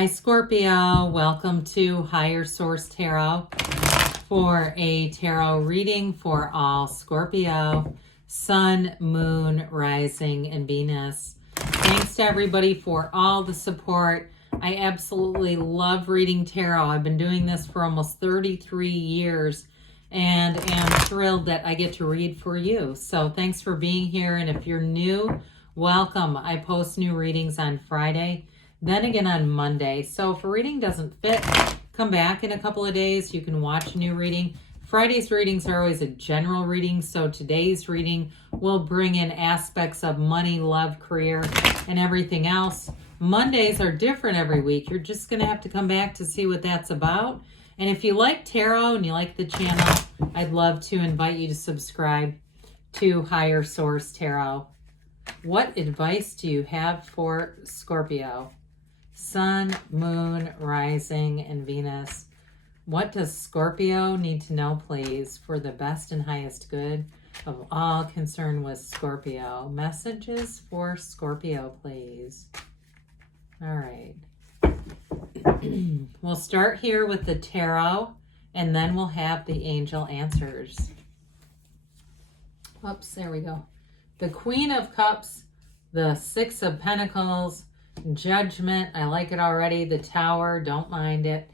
Hi Scorpio, welcome to Higher Source Tarot for a tarot reading for all Scorpio, Sun, Moon, Rising, and Venus. Thanks to everybody for all the support. I absolutely love reading tarot. I've been doing this for almost 33 years and am thrilled that I get to read for you. So thanks for being here, and if you're new, welcome. I post new readings on Friday, then again on Monday. So if a reading doesn't fit, come back in a couple of days. You can watch a new reading. Friday's readings are always a general reading, so today's reading will bring in aspects of money, love, career, and everything else. Mondays are different every week. You're just going to have to come back to see what that's about. And if you like tarot and you like the channel, I'd love to invite you to subscribe to Higher Source Tarot. What advice do you have for Scorpio? Sun, Moon, Rising, and Venus. What does Scorpio need to know, please, for the best and highest good of all concerned with Scorpio? Messages for Scorpio, please. All right. We'll start here with the tarot, and then we'll have the angel answers. Oops, there we go. The Queen of Cups, the Six of Pentacles, Judgment, I like it already. The Tower, don't mind it.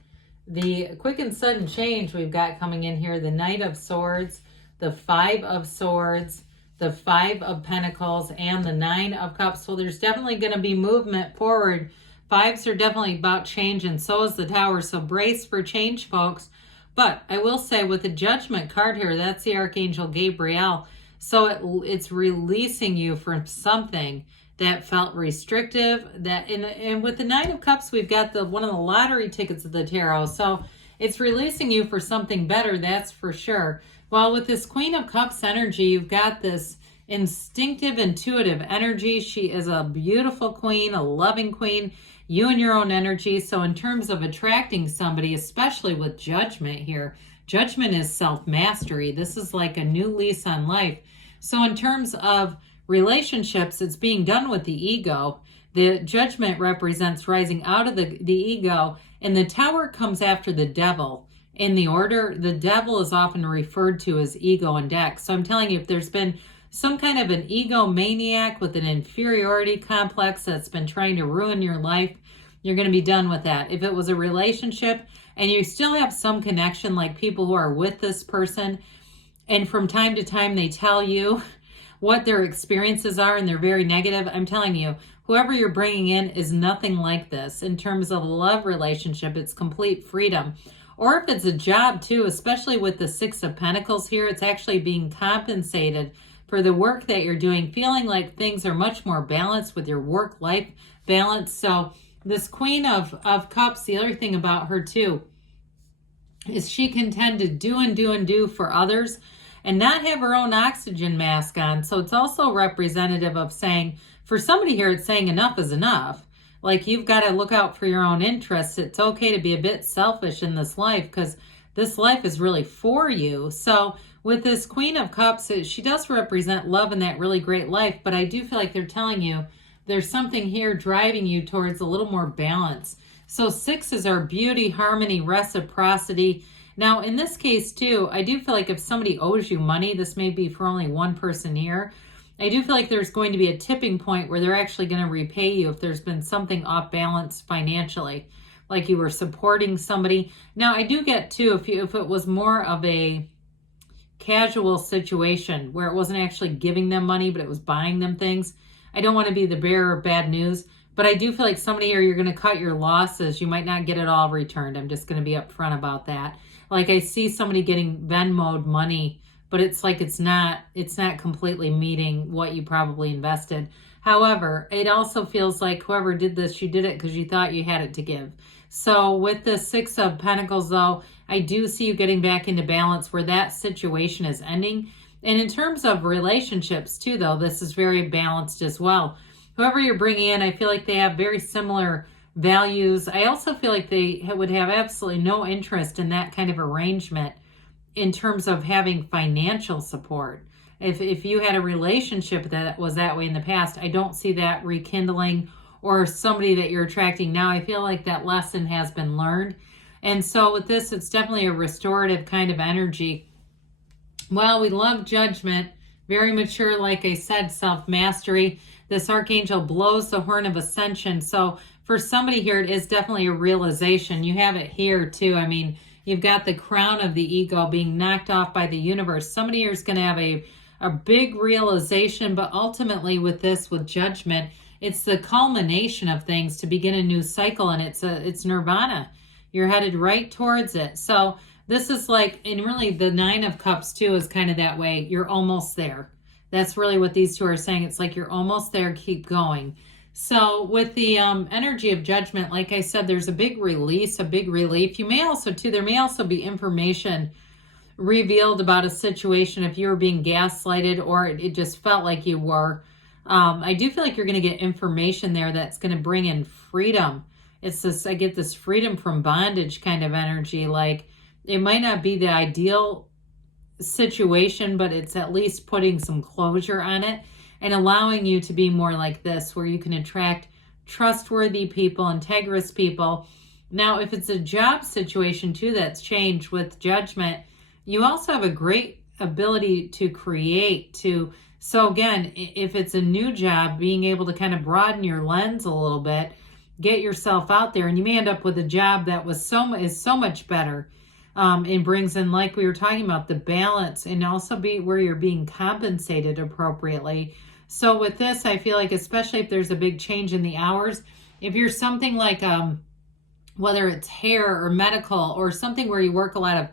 The quick and sudden change we've got coming in here, the Knight of Swords, the Five of Swords, the Five of Pentacles, and the Nine of Cups. So there's definitely going to be movement forward. Fives are definitely about change, and so is the Tower. So brace for change, folks. But I will say with the Judgment card here, that's the Archangel Gabriel. So it's releasing you from something that felt restrictive. And with the Nine of Cups, we've got one of the lottery tickets of the tarot. So it's releasing you for something better, that's for sure. While with this Queen of Cups energy, you've got this instinctive, intuitive energy. She is a beautiful queen, a loving queen, you and your own energy. So in terms of attracting somebody, especially with Judgment here, Judgment is self-mastery. This is like a new lease on life. So in terms of relationships, it's being done with the ego. The Judgment represents rising out of the ego, and the Tower comes after the devil. In the order, the devil is often referred to as ego and deck. So I'm telling you, if there's been some kind of an egomaniac with an inferiority complex that's been trying to ruin your life, you're going to be done with that. If it was a relationship and you still have some connection, like people who are with this person, and from time to time they tell you what their experiences are and they're very negative, I'm telling you, whoever you're bringing in is nothing like this. In terms of a love relationship, it's complete freedom. Or if it's a job too, especially with the Six of Pentacles here, it's actually being compensated for the work that you're doing, feeling like things are much more balanced with your work-life balance. So this Queen of Cups, the other thing about her too, is she can tend to do for others and not have her own oxygen mask on. So it's also representative of saying, for somebody here, it's saying enough is enough. Like, you've got to look out for your own interests. It's okay to be a bit selfish in this life because this life is really for you. So with this Queen of Cups, she does represent love in that really great life, but I do feel like they're telling you there's something here driving you towards a little more balance. So sixes are beauty, harmony, reciprocity. Now, in this case, too, I do feel like if somebody owes you money, this may be for only one person here, I do feel like there's going to be a tipping point where they're actually going to repay you if there's been something off balance financially, like you were supporting somebody. Now, I do get, too, if it was more of a casual situation where it wasn't actually giving them money, but it was buying them things, I don't want to be the bearer of bad news, but I do feel like somebody here, you're going to cut your losses. You might not get it all returned. I'm just going to be upfront about that. Like, I see somebody getting Venmo'd money, but it's like it's not completely meeting what you probably invested. However, it also feels like whoever did this, you did it because you thought you had it to give. So with the Six of Pentacles, though, I do see you getting back into balance where that situation is ending. And in terms of relationships, too, though, this is very balanced as well. Whoever you're bringing in, I feel like they have very similar values. I also feel like they would have absolutely no interest in that kind of arrangement in terms of having financial support. If you had a relationship that was that way in the past, I don't see that rekindling or somebody that you're attracting now. I feel like that lesson has been learned. And so with this, it's definitely a restorative kind of energy. Well, we love Judgment. Very mature, like I said, self-mastery. This Archangel blows the horn of ascension. So for somebody here, it is definitely a realization. You have it here too. I mean, you've got the crown of the ego being knocked off by the universe. Somebody here is going to have a big realization, but ultimately with this, with Judgment, it's the culmination of things to begin a new cycle, and it's nirvana. You're headed right towards it. So this is like, and really the Nine of Cups too is kind of that way. You're almost there. That's really what these two are saying. It's like you're almost there, keep going. So with the energy of Judgment, like I said, there's a big release, a big relief. You may also too, there may also be information revealed about a situation if you were being gaslighted or it just felt like you were. I do feel like you're going to get information there that's going to bring in freedom. It's this, I get this freedom from bondage kind of energy. Like it might not be the ideal situation, but it's at least putting some closure on it and allowing you to be more like this, where you can attract trustworthy people, integrous people. Now, if it's a job situation too that's changed with Judgment, you also have a great ability to create, so again, if it's a new job, being able to kind of broaden your lens a little bit, get yourself out there, and you may end up with a job that is so much better. It brings in, like we were talking about, the balance, and also be where you're being compensated appropriately. So with this, I feel like, especially if there's a big change in the hours, if you're something like, whether it's hair or medical or something where you work a lot of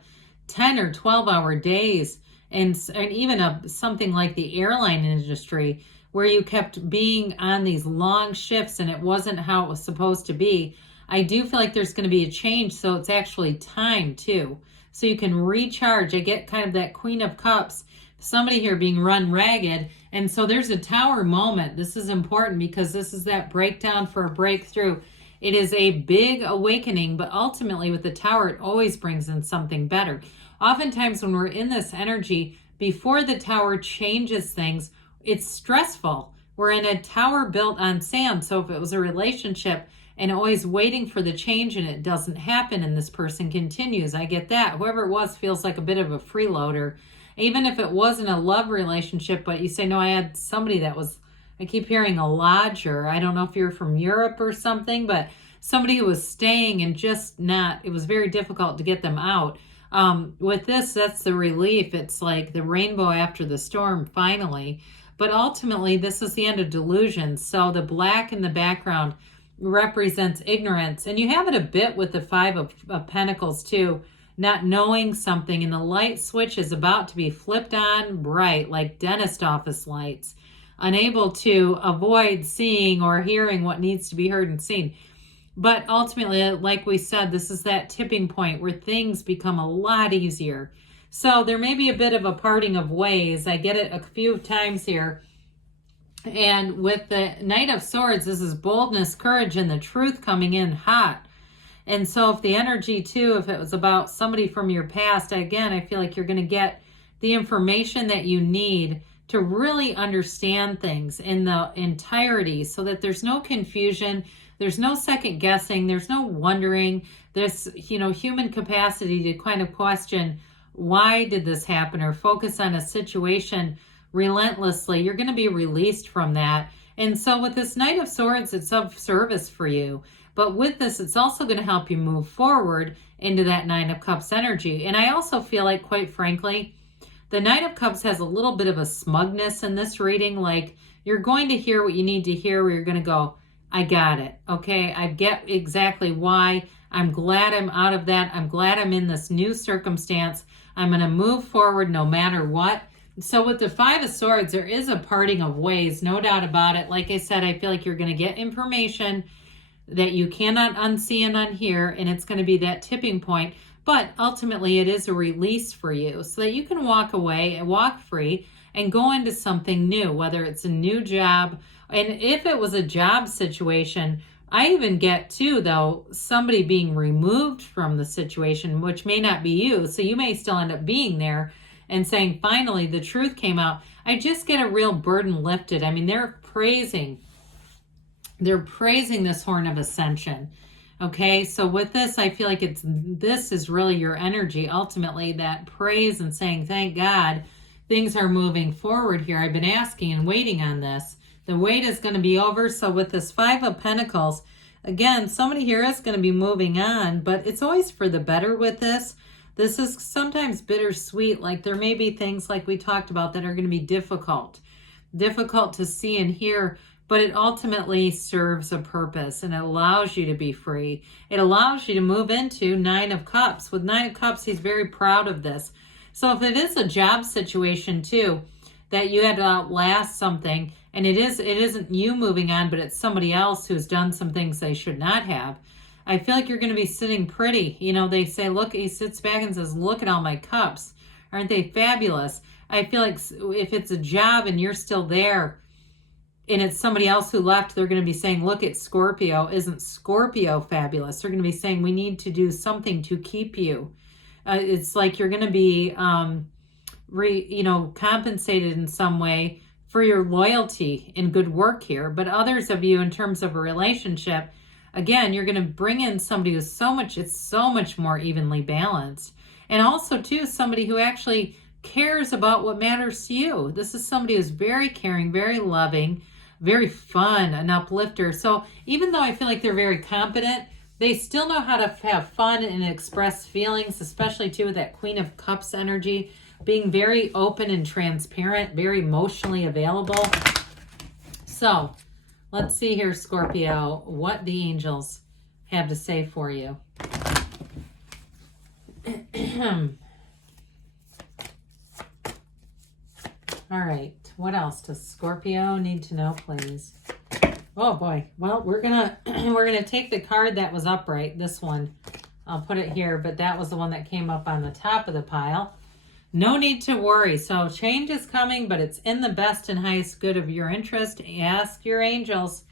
10 or 12 hour days, and even something like the airline industry, where you kept being on these long shifts and it wasn't how it was supposed to be, I do feel like there's going to be a change. So it's actually time too. So you can recharge. I get kind of that Queen of Cups, somebody here being run ragged. And so there's a Tower moment. This is important because this is that breakdown for a breakthrough. It is a big awakening, but ultimately with the Tower, it always brings in something better. Oftentimes when we're in this energy, before the Tower changes things, it's stressful. We're in a tower built on sand. So if it was a relationship and always waiting for the change and it doesn't happen and this person continues, I get that. Whoever it was feels like a bit of a freeloader. Even if it wasn't a love relationship, but you say, no, I had somebody that was, I keep hearing a lodger. I don't know if you're from Europe or something, but somebody who was staying and just not, it was very difficult to get them out. With this, that's the relief. It's like the rainbow after the storm, finally. But ultimately, this is the end of delusion. So the black in the background represents ignorance. And you have it a bit with the Five of Pentacles too, not knowing something, and the light switch is about to be flipped on bright, like dentist office lights, unable to avoid seeing or hearing what needs to be heard and seen. But ultimately, like we said, this is that tipping point where things become a lot easier. So there may be a bit of a parting of ways. I get it a few times here. And with the Knight of Swords, this is boldness, courage, and the truth coming in hot. And so if the energy too, if it was about somebody from your past, again, I feel like you're going to get the information that you need to really understand things in the entirety, so that there's no confusion, there's no second guessing, there's no wondering, there's, human capacity to kind of question, why did this happen, or focus on a situation relentlessly. You're going to be released from that. And so with this Knight of Swords, it's of service for you. But with this, it's also going to help you move forward into that Nine of Cups energy. And I also feel like, quite frankly, the Knight of Cups has a little bit of a smugness in this reading. Like, you're going to hear what you need to hear, where you're going to go, I got it. Okay, I get exactly why. I'm glad I'm out of that. I'm glad I'm in this new circumstance. I'm going to move forward no matter what. So with the Five of Swords, there is a parting of ways, no doubt about it. Like I said, I feel like you're going to get information that you cannot unsee and unhear, and it's going to be that tipping point. But ultimately, it is a release for you, so that you can walk away and walk free and go into something new, whether it's a new job. And if it was a job situation, I even get too, though, somebody being removed from the situation, which may not be you. So you may still end up being there and saying, finally, the truth came out. I just get a real burden lifted. I mean, they're praising They're praising this horn of ascension. Okay, so with this, I feel like this is really your energy, ultimately, that praise and saying, thank God, things are moving forward here. I've been asking and waiting on this. The wait is going to be over. So with this Five of Pentacles, again, somebody here is going to be moving on, but it's always for the better with this. This is sometimes bittersweet. Like there may be things like we talked about that are going to be difficult to see and hear, but it ultimately serves a purpose and it allows you to be free. It allows you to move into Nine of Cups. With Nine of Cups, he's very proud of this. So if it is a job situation too, that you had to outlast something, and it isn't you moving on, but it's somebody else who's done some things they should not have, I feel like you're going to be sitting pretty. You know, they say, look, he sits back and says, look at all my cups. Aren't they fabulous? I feel like if it's a job and you're still there, and it's somebody else who left, they're going to be saying, look at Scorpio. Isn't Scorpio fabulous? They're going to be saying, we need to do something to keep you. It's like you're going to be, compensated in some way for your loyalty and good work here. But others of you, in terms of a relationship, again, you're going to bring in somebody who's it's so much more evenly balanced. And also, too, somebody who actually cares about what matters to you. This is somebody who's very caring, very loving, very fun, an uplifter. So even though I feel like they're very competent, they still know how to have fun and express feelings, especially too with that Queen of Cups energy, being very open and transparent, very emotionally available. So let's see here, Scorpio, what the angels have to say for you. All right, what else does Scorpio need to know, please? Oh boy. Well, we're gonna take the card that was upright. This one, I'll put it here, but that was the one that came up on the top of the pile. No need to worry. So change is coming, but it's in the best and highest good of your interest. Ask your angels.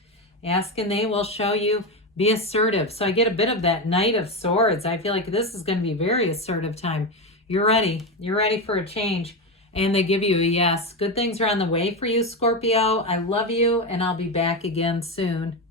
Ask and they will show you. Be assertive. So I get a bit of that Knight of Swords. I feel like this is going to be very assertive time. You're ready. You're ready for a change. And they give you a yes. Good things are on the way for you, Scorpio. I love you, and I'll be back again soon.